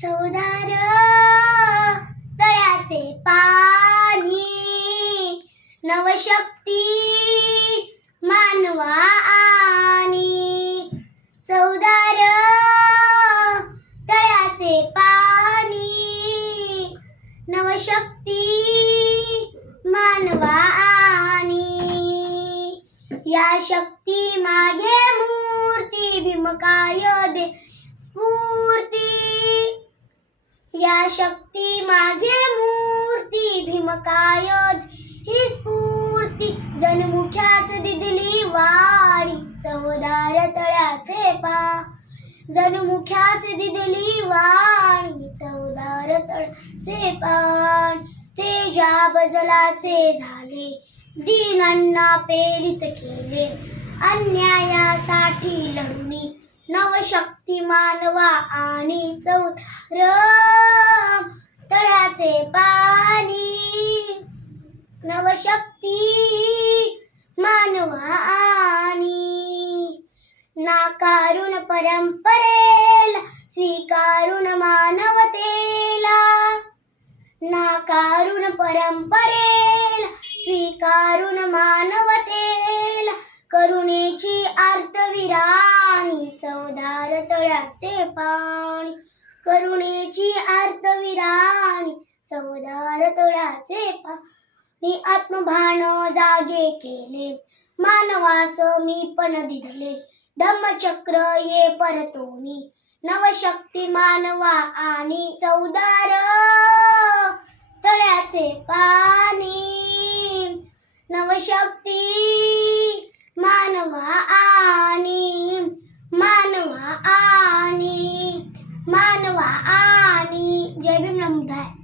चवदार तळ्याचे पाणी, नवशक्ती मानवा आणि. चवदार तळ्याचे पाणी, नवशक्ती मानवा आणि. या शक्ती मागे मूर्ती भीमकाय दे स्फूर्ती. या शक्ती मागे मूर्ती भीमकाय ही स्फूर्ती. जणमुख्यास दिदली वाणी, चवदार तळ्याचे पाणी. जणमुख्यास दिदली वाणी, चवदार तळ्याचे पाणी. तेजा बजलाचे झाले, दीनांना प्रेरित केले. अन्यायासाठी लढुनी, नवशक्ती मानवा आणि. चवदार तळ्याचे पाणी, नवशक्ती मानवा आणि. नाकारून परंपरेला, स्वीकारून मानवतेला. नाकारून परंपरेला, स्वीकारून मानवतेला. करुणेची आर्तविराणी, चवदार तळ्याचे पाणी. करुणेची आर्तविराणी, चवदार तळ्याचे पाणी. आत्मभान जागे केले, मानवास मी पण दिधले. धम्मचक्र ये परतोनी, नवशक्ती मानवा आणि. चवदार तळ्याचे पाणी, नवशक्ती मानवा आणि. मानवा आणि, मानवा आणि. जय भीम नमो बुद्धाय.